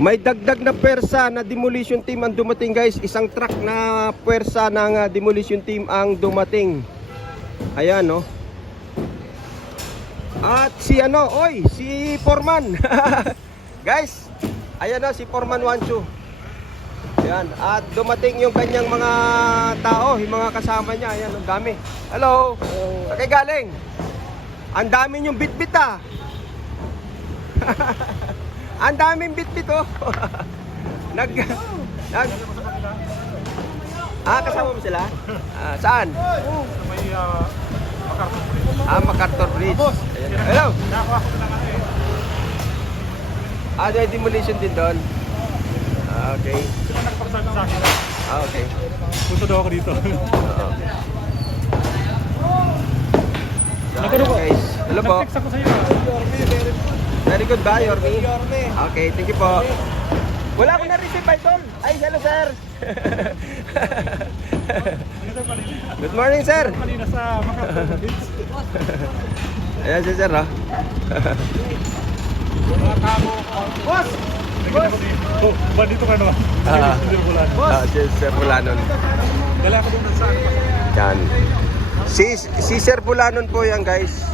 May dagdag na pwersa na demolition team ang dumating guys. Isang truck na pwersa ng ah, demolition team ang dumating. Ayan no. At si ano, oy, si Foreman. guys, ayan no, si Foreman Wancho. Ayan, at dumating yung kanyang mga tao, yung mga kasama niya. Ayan, ang dami. Hello. Okay, galing. Ang dami yung bitbit ah. ang daming bitbit oh. nag nag Ah, kasama mo sila? Ah, saan? May uh, makarton po rin. Ah, MacArthur Bridge. Ayan. Hello. Nakakuha ko na eh. Ah, may demolition din doon. Ah, okay. Sila nagpagsabi sa akin. Ah, okay. Punta daw ako dito. Oo. So, Nagano po? guys. Hello po. Nag-text ako sa iyo. Very good ba, Yorme? Okay, thank you po. Wala ko na-receive, Idol. Ay, hello, sir. Dito good morning, sir. Kanina sa makarton Beach. Ayan si sir, kamo. Boss! Boss! Oh, bandito ka naman. Ah. Ah, si Sir Bulanon. Dala ako doon sa ano. Yan. Si, si Sir Bulanon po yan, guys.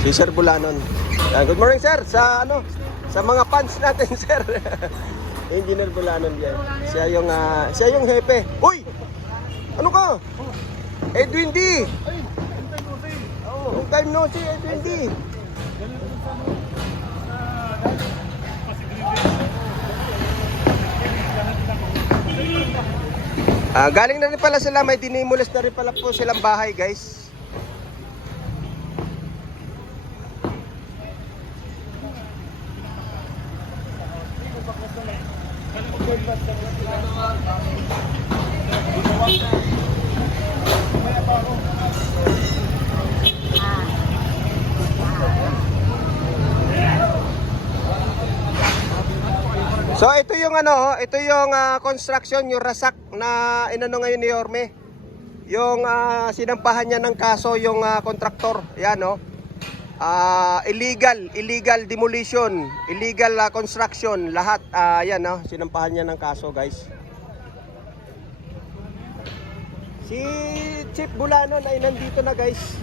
Si Sir Bulanon. Yan. Good morning, sir. Sa ano? Sa mga fans natin, sir. Engineer Bulanon yan. Siya yung ah, siya yung hepe. Uy! Ano ka? Edwin D. Long time no see, Edwin D. Ah, galing na rin pala sila, may dinimulas na rin pala po silang bahay, guys. So ito yung ano, ito yung ah, construction, yung rasak na inano ngayon ni Yorme. Yung ah, sinampahan niya ng kaso yung ah, kontraktor. Yan no. Ah, illegal, illegal demolition, illegal ah, construction, lahat ah, yan no, sinampahan niya ng kaso, guys. Si Chief Bulanon ay nandito na, guys.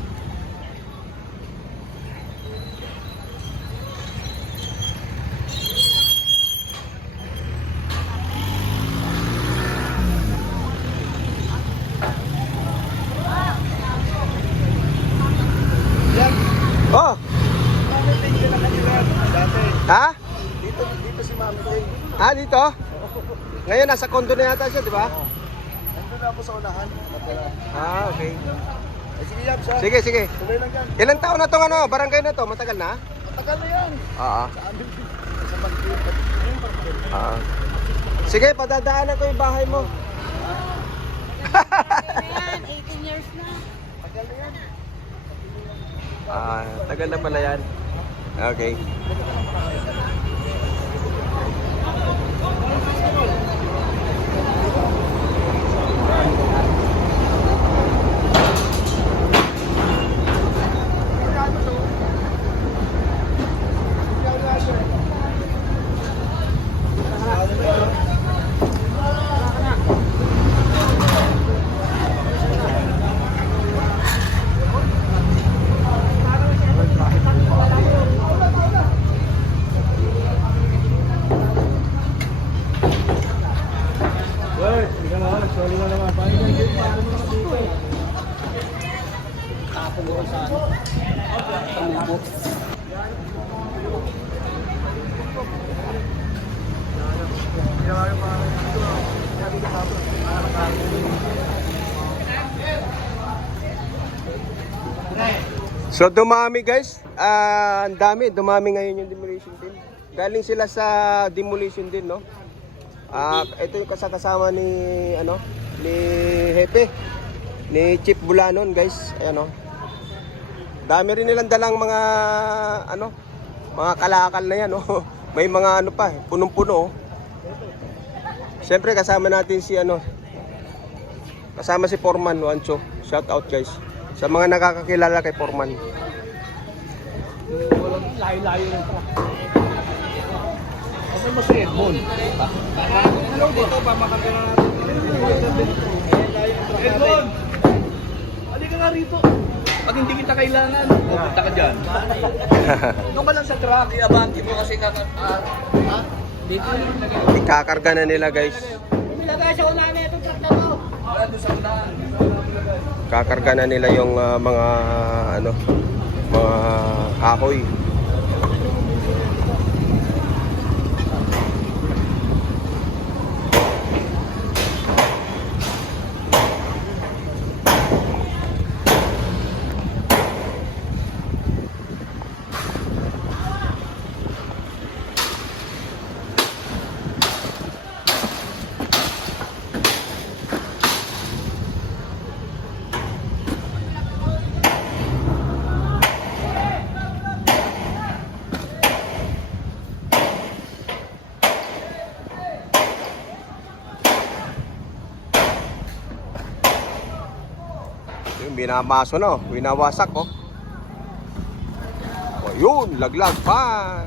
Oh, ha? Dito, dito si Mami Ting. Ah, dito? Ngayon nasa condo na yata siya, di ba? Nandun na ako sa unahan. Ah, okay. Ay, sige yan siya. Sige, sige. Tuloy lang yan. Ilang taon na tong ano, barangay na to? Matagal na? Matagal na yan. Oo. Sa amin. Sa Pagkit. Ah. Sige, padadaanan ko yung bahay mo. Ayan, 18 years na. Tagal na yan. Ah, tagal na pala yan. Okay. So dumami guys. Ah, ang dami, dumami ngayon yung demolition din. Galing sila sa demolition din, no? Ah, ito yung kasakasama ni ano, ni Hepe, ni Chief Bulanon, guys. Ayan, no? Dami rin nilang dalang mga ano, mga kalakal na yan, no? May mga ano pa, eh, punong-puno. oh. Siyempre kasama natin si ano, kasama si Foreman Wancho. Shout out guys. Sa mga nakakakilala kay Foreman. Layo-layo ng truck. Ano mo si Edmond? Hello dito pa makakita natin. Edmond! Halika nga rito. Pag hindi kita kailangan, pupunta ka dyan. Doon ka lang sa truck, i-abante mo kasi kaka... ah, ah, dito. Ikakarga na nila guys. Nilagay sa unahan na itong truck na Kakarga na nila yung ah, mga ano mga kahoy. Yung binamaso no, winawasak oh. O yun, laglag pa.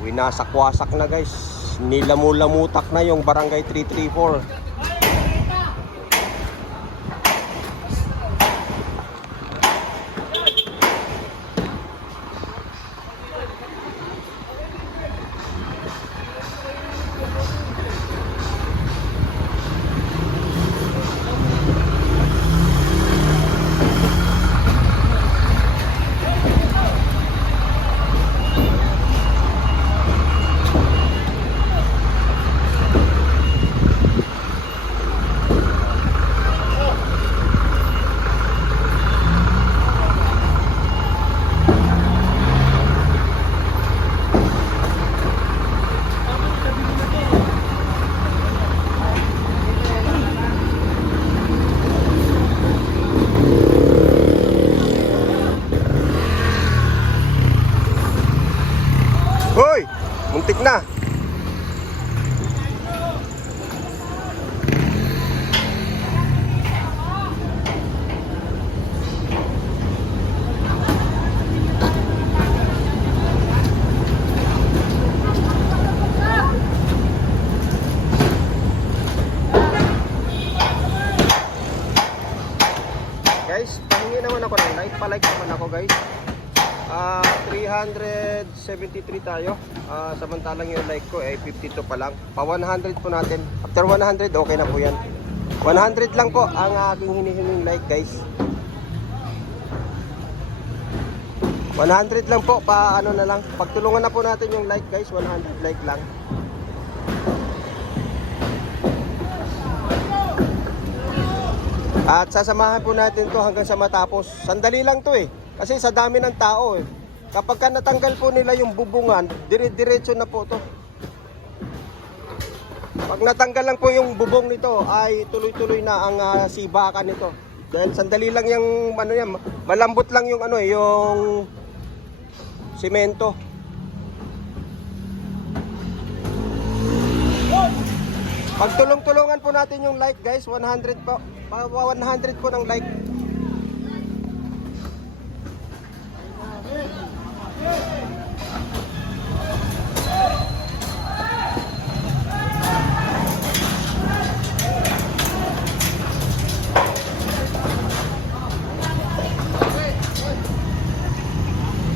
Winasak-wasak na guys. Nilamu-lamutak na yung barangay 334. Hoy! Muntik na! Guys, pahingi naman ako ng like. Pa-like naman ako guys. Ah, 373 tayo. Ah, samantalang yung like ko ay 52 pa lang. Pa 100 po natin. After 100, okay na po yan. 100 lang po ang aking hinihinging like guys. 100 lang po pa ano na lang. Pagtulungan na po natin yung like guys, 100 like lang. At sasamahan po natin to hanggang sa matapos. Sandali lang to eh. Kasi sa dami ng tao eh. Kapag ka natanggal po nila yung bubungan, dire-diretso na po to. Pag natanggal lang po yung bubong nito, ay tuloy-tuloy na ang ah, sibakan nito. Dahil sandali lang yung ano yan, malambot lang yung ano eh, yung simento. Pagtulong-tulungan po natin yung like guys, 100 po. Pa- 100 po ng like.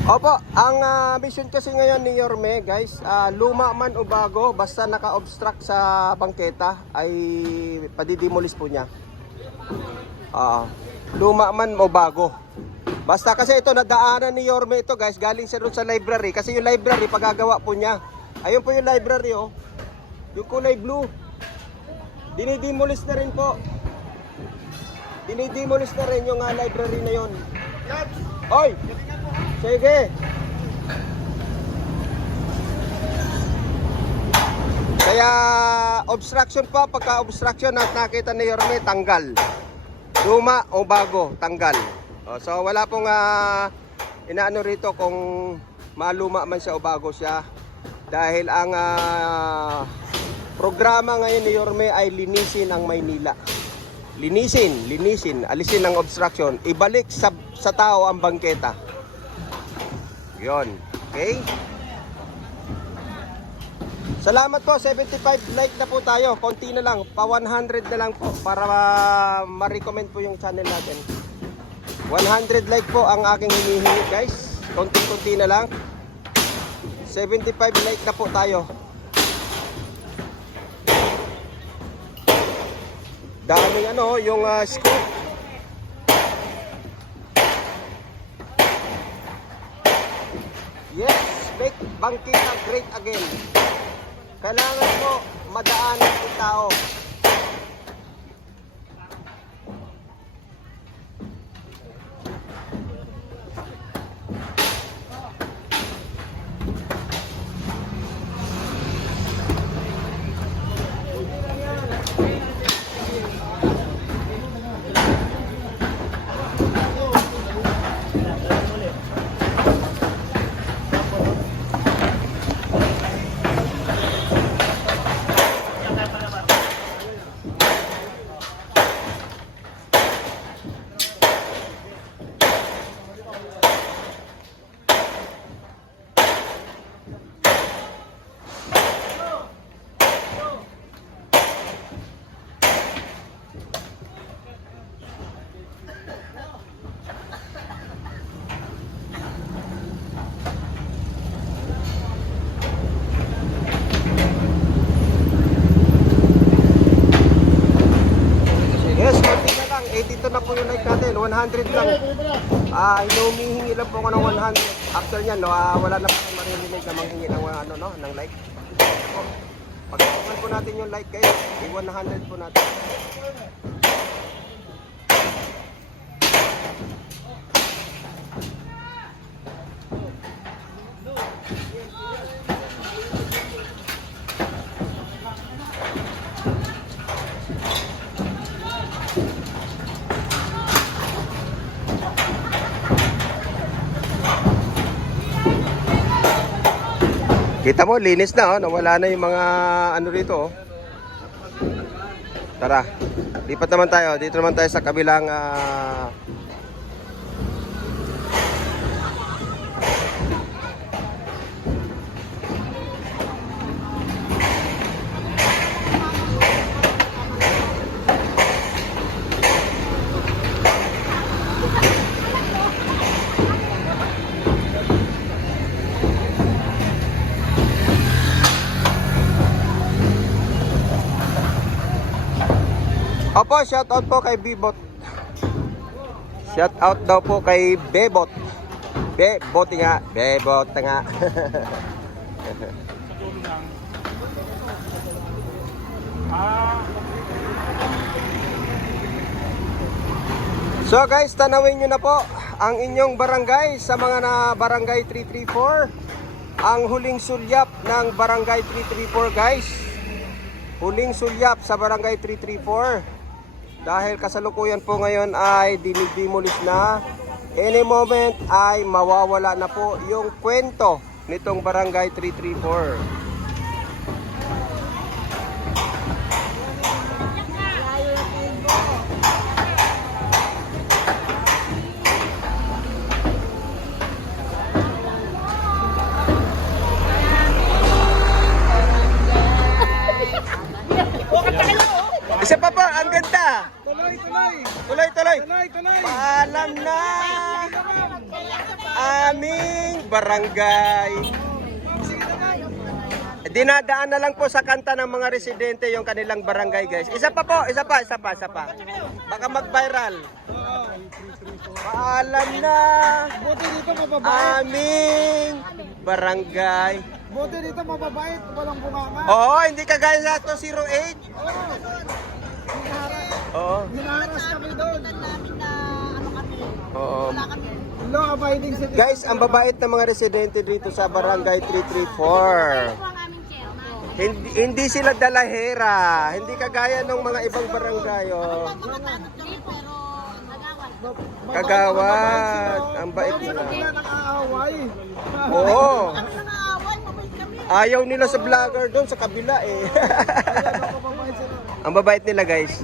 Opo, ang ah, mission kasi ngayon ni Yorme, guys, ah, luma man o bago, basta naka-obstruct sa bangketa, ay padidimulis po niya. Ah, luma man o bago. Basta kasi ito, nadaanan ni Yorme ito, guys, galing siya doon sa library. Kasi yung library, pagagawa po niya. Ayun po yung library, oh. Yung kulay blue. Dinidimulis na rin po. Dinidimulis na rin yung ah, library na yon. Oy! Sige. Kaya obstruction po, pagka obstruction at nakita ni Yorme, tanggal. Luma o bago, tanggal. O, so wala pong ah, inaano rito kung maluma man siya o bago siya. Dahil ang ah, programa ngayon ni Yorme ay linisin ang Maynila. Linisin, linisin, alisin ang obstruction, ibalik sa, sa tao ang bangketa. Yon. Okay? Salamat po, 75 like na po tayo. Konti na lang, pa 100 na lang po para ma- ma-recommend po yung channel natin. 100 like po ang aking hinihingi guys. Konti-konti na lang. 75 like na po tayo. Daming ano, yung ah, scoop. Yes, make Bangkita great again. Kailangan mo madaan ang tao. Yes, konti na lang. 82 na po yung like natin. 100 lang. Ah, humihingi lang po ako ng 100. After niyan, no, ah, wala na po maririnig na manghingi ng ano, no, ng like. Oh, pag po natin yung like guys, i-100 po natin. Kita mo, linis na, oh. nawala na yung mga ano rito. Oh. Tara, lipat naman tayo. Dito naman tayo sa kabilang ah, Opo, shout out po kay Bibot. Shout out daw po kay Bebot. Bebot nga, Bebot nga. So guys, tanawin nyo na po ang inyong barangay sa mga na barangay 334. Ang huling sulyap ng barangay 334 guys. Huling sulyap sa barangay 334. Dahil kasalukuyan po ngayon ay dinidemolish na. Any moment ay mawawala na po yung kwento nitong barangay 334. Barangay. Dinadaan na lang po sa kanta ng mga residente yung kanilang barangay guys. Isa pa po, isa pa, isa pa, isa pa. Baka mag-viral. Paalam na Buti dito mababait. aming barangay. Buti dito mababait. Walang bunganga. Oo, hindi kagaya sa 208. Oo. Hinaharas kami doon. Oo. Law abiding citizen. Guys, ang babait ng mga residente dito sa barangay 334. Hindi, hindi sila dalahera. Hindi kagaya ng mga ibang barangay. Oh. Kagawad. Ang bait nila. Oo. Ayaw nila sa vlogger doon sa kabila eh. Ang babait nila guys.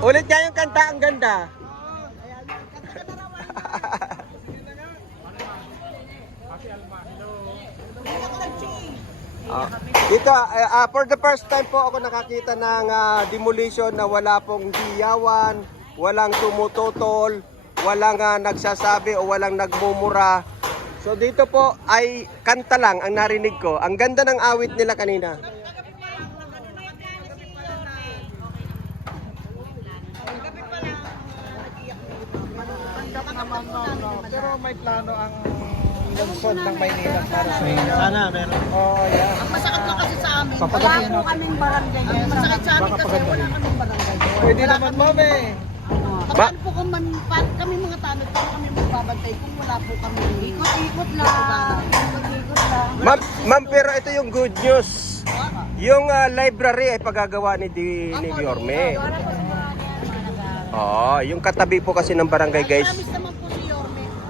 Ulit niya yung kanta, ang ganda. Oh. Dito, uh, uh, for the first time po ako nakakita ng uh, demolition na wala pong diyawan, walang tumututol, walang uh, nagsasabi o walang nagmumura. So dito po ay kanta lang ang narinig ko. Ang ganda ng awit nila kanina. May plano ang lungsod ng Maynila para sa inyo. Sana meron. Oh, yeah. Ang masakit lang kasi sa amin, wala po kaming barangay. Ang masakit sa amin kasi wala kaming barangay. Pwede naman, ma'am eh. Paano po kung man, kami mga tanod, paano kami magbabantay kung wala po kami? Ikot-ikot lang. Ikot-ikot lang. Ma'am, ma'am, pero ito yung good news. Yung ah, library ay pagagawa ni, Di, ni Yorme. Oo, yung katabi po kasi ng barangay guys. Promise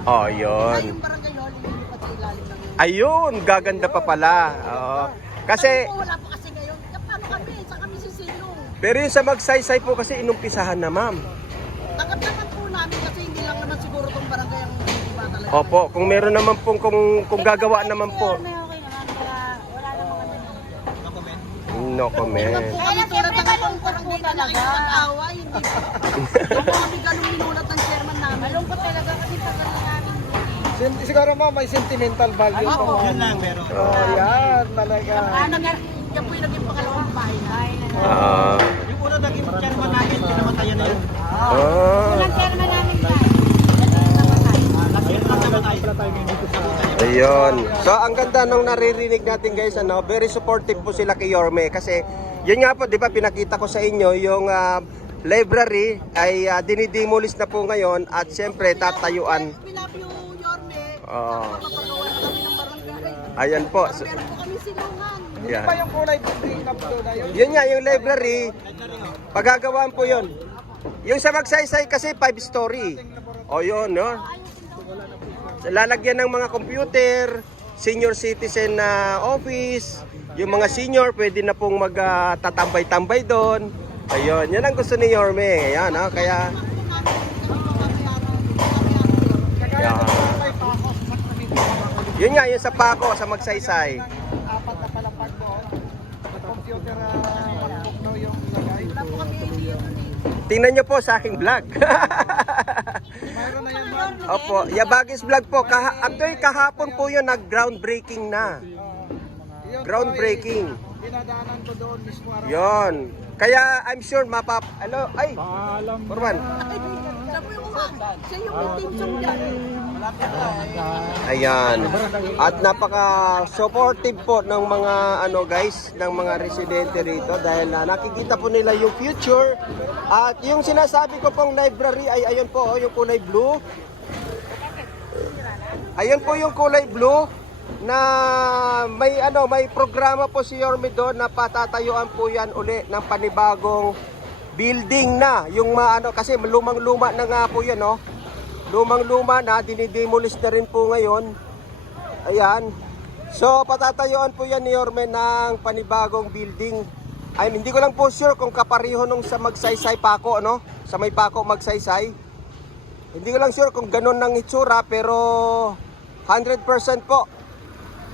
po. Oh, Ay, yun. yung barangay hall, lilipat sa ilalim ng yun. Ayun, gaganda pa pala. Oo. Kasi, po wala pa kasi ngayon. Kaya paano kami? Saan kami sisilong? pero yung sa magsaysay po kasi inumpisahan na ma'am. Tanggap naman po namin kasi hindi lang naman siguro tong barangay ang hindi ba talaga. Opo, kung meron naman pong, kung, kung gagawa naman po. okay naman. Wala, wala naman kami. No comment. Kaya ng malungkot po talaga. Mag-away, hindi po. Ako kami ganun minulat ng chairman namin. Malungkot talaga kasi tagal na Sim- siguro, ma'am, may sentimental value Ako. po. Yun lang meron. Oh, yan, talaga. Ano nga, yan po yung naging pangalawang bahay na. Ah. Yung una naging chairman namin, pinamatayan na yun. ah. Ang chairman namin ba? Last year lang namatay. Ayun. So, ang ganda nung naririnig natin guys, ano, very supportive po sila kay Yorme kasi yun nga po, 'di ba, pinakita ko sa inyo yung ah, library ay uh, dinidemolish na po ngayon at siyempre tatayuan. We love you. Oo. Mapagawa na kami ng barangay. Ayan po. So, Meron po kami silungan. Yeah. pa yung kulay green doon na yun. Yun nga, yung library, pagagawaan po yun. Yung sa magsaysay kasi 5 story. O yun, no? Lalagyan ng mga computer, senior citizen na office, yung mga senior pwede na pong magtatambay-tambay doon. Ayun, yan ang gusto ni Yorme. Ayan, ha? Kaya... Yeah. Yun nga, yung sa Paco, sa magsaysay. Apat na palapag po. Computer uh, no yung lagay. Tingnan nyo po sa aking vlog. Mayroon na yan, ma'am. Opo, Yabagis vlog po. Kaha actually kahapon po yun nag-groundbreaking na. Groundbreaking. Dinadaanan ko doon mismo araw. Yon. Kaya I'm sure mapap... Ano? Ay! Paalam uma. Siya yung team song dyan. Ayan. At napaka-supportive po ng mga ano guys, ng mga residente rito dahil na nakikita po nila yung future. At yung sinasabi ko pong library ay ayun po, oh, yung kulay blue. Ayun po yung kulay blue na may ano, may programa po si Yorme doon na patatayuan po yan uli ng panibagong building na. Yung maano kasi lumang-luma na nga po yan, no. Lumang-luma na, dinidemolish na rin po ngayon. Ayan. So, patatayuan po yan ni Yorme ng panibagong building. Ay, hindi ko lang po sure kung kapariho nung sa Magsaysay Pako, no? Sa may Pako Magsaysay. Hindi ko lang sure kung ganun ng itsura, pero 100% po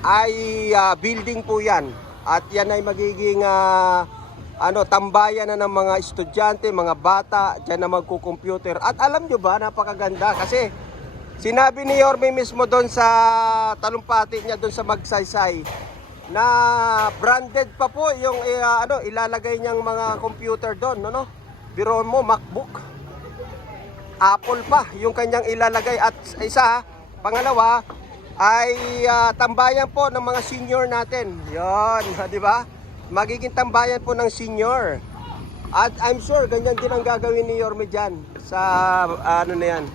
ay ah, building po yan. At yan ay magiging ah, ano, tambayan na ng mga estudyante, mga bata, dyan na magkukomputer. At alam nyo ba, napakaganda kasi sinabi ni Yorme mismo doon sa talumpati niya doon sa Magsaysay na branded pa po yung ah, ano, ilalagay niyang mga computer doon, no, no? Biro mo, MacBook. Apple pa yung kanyang ilalagay at isa, pangalawa ay ah, tambayan po ng mga senior natin. 'Yon, di ba? Magiging tambayan po ng senior. At I'm sure ganyan din ang gagawin ni Yorme diyan sa ah, ano na 'yan.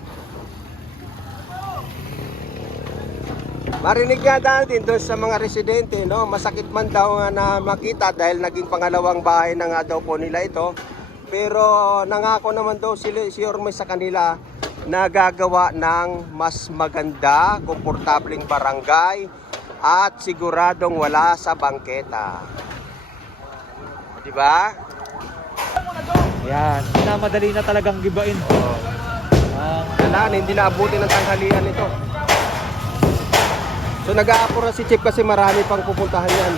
Marinig nga natin doon sa mga residente, no? Masakit man daw nga na makita dahil naging pangalawang bahay na nga daw po nila ito. Pero nangako naman daw sila, si Orme sa kanila na gagawa ng mas maganda, komportabling barangay at siguradong wala sa bangketa. Di ba? Yan, minamadali na talagang gibain. Ang Kailangan hindi na abutin ng tanghalian ito. So nag-aapura si Chip kasi marami pang pupuntahan yan.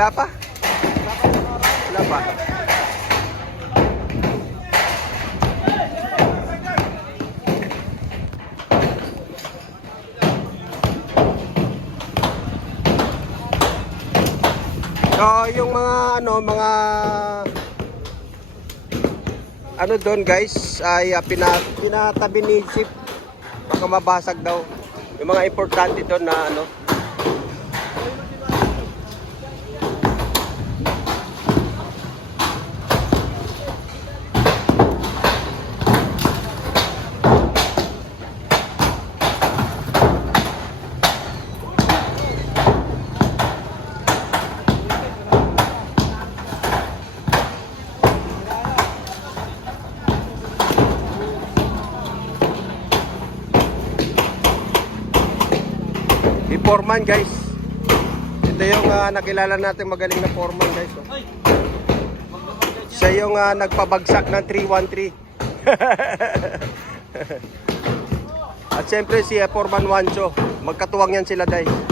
Wala pa? Wala pa. So, yung mga ano, mga ano doon guys ay uh, pina, pinatabi ni Sip baka mabasag daw yung mga importante doon na ano Di foreman guys. Ito yung ah, nakilala natin magaling na foreman guys. Oh. Siya yung ah, nagpabagsak ng 313. At siyempre si ah, Foreman Wancho. Magkatuwang yan sila dahil.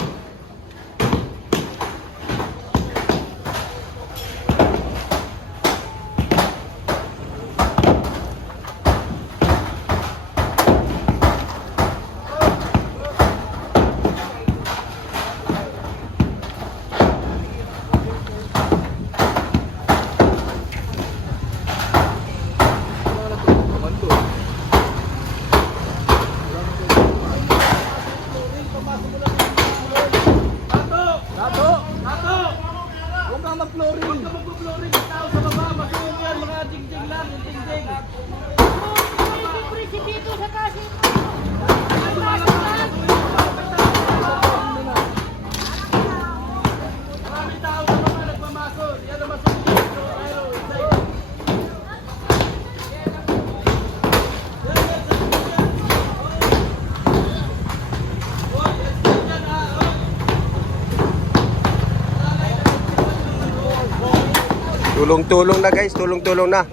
Tulong-tulong na guys, tulong-tulong na.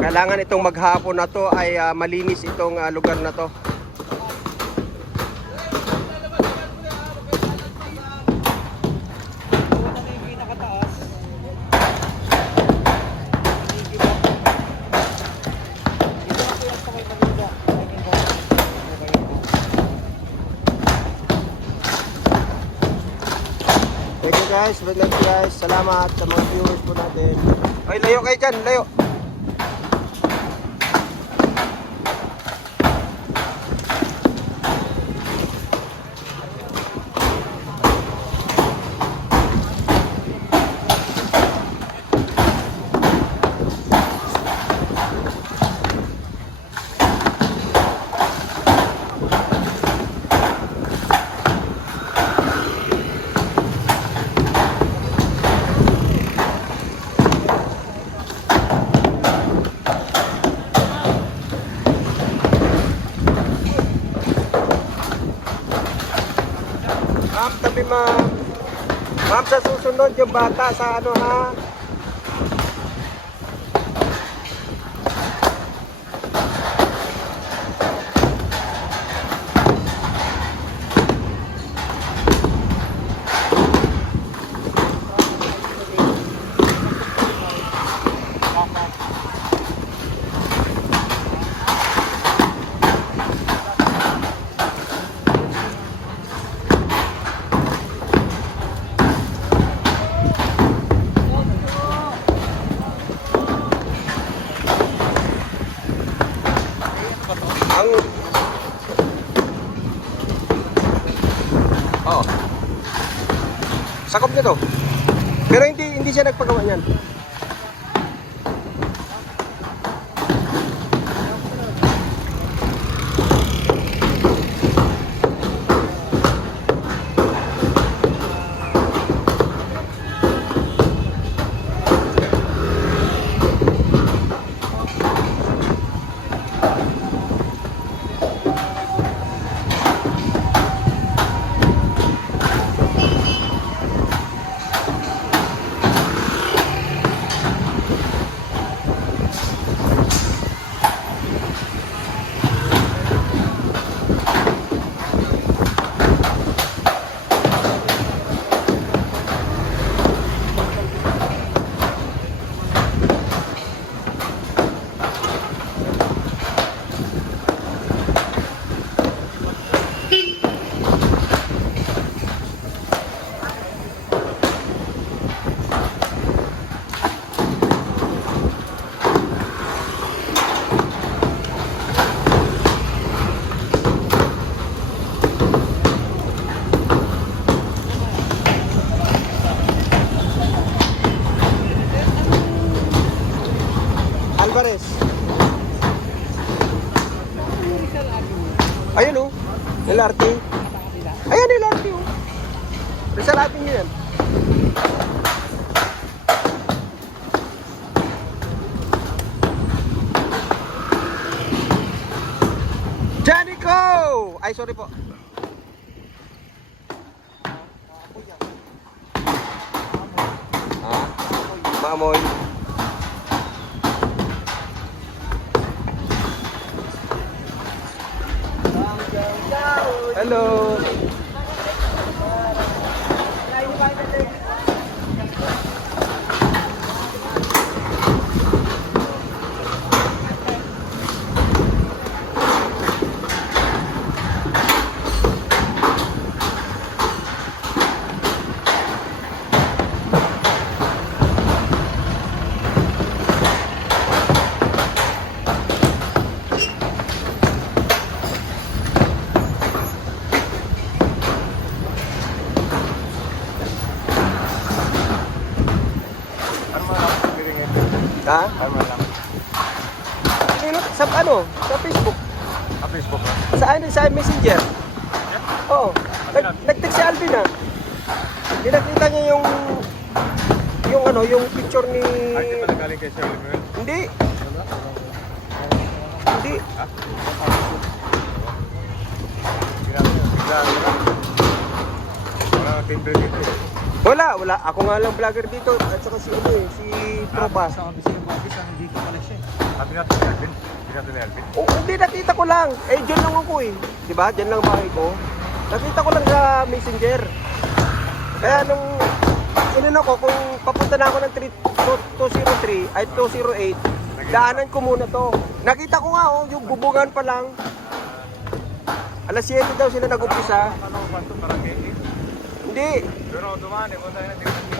Kailangan itong maghapon na to ay ah, malinis itong ah, lugar na to. Thank you guys, good night guys. Salamat sa mga viewers po natin. Ay, layo kayo dyan, layo. Ma'am, tabi ma'am. Ma'am, sa susunod yung bata sa ano ha? Oo. Sakop niya to. Pero hindi hindi siya nagpagawa niyan. Alvarez. Ayun oh. LRT. Ayan LRT oh. Rizal atin yan. Janico! Ay, sorry po. Ah, maamoy. Hello. Ha? Sino? Sa ano? Sa Facebook. Sa Facebook Sa ano? Sa Messenger. Oo. Nag, nag-text si Alvin ah. Hindi nakita niya yung yung ano, yung picture ni galing kay Sir Lemuel? Hindi. Hindi. Wala eh. Wala. Ako nga lang vlogger dito. At saka si ano eh, si Tropa. Sa office yung office, ang dito pala siya. Sabi natin Alvin. Ni Alvin. Oo, hindi nakita ko lang. Eh, dyan lang ako eh. Di ba? Dyan lang bahay ko. Nakita ko lang sa messenger. Kaya nung inano ko, kung papunta na ako ng 3, 203, ay 208, daanan ko muna to. Nakita ko nga oh, yung bubungan pa lang. Alas 7 daw sila nag-umpisa. Ano ba ito? Parang gay. Hindi. Pero dumaan eh. Kung tayo natin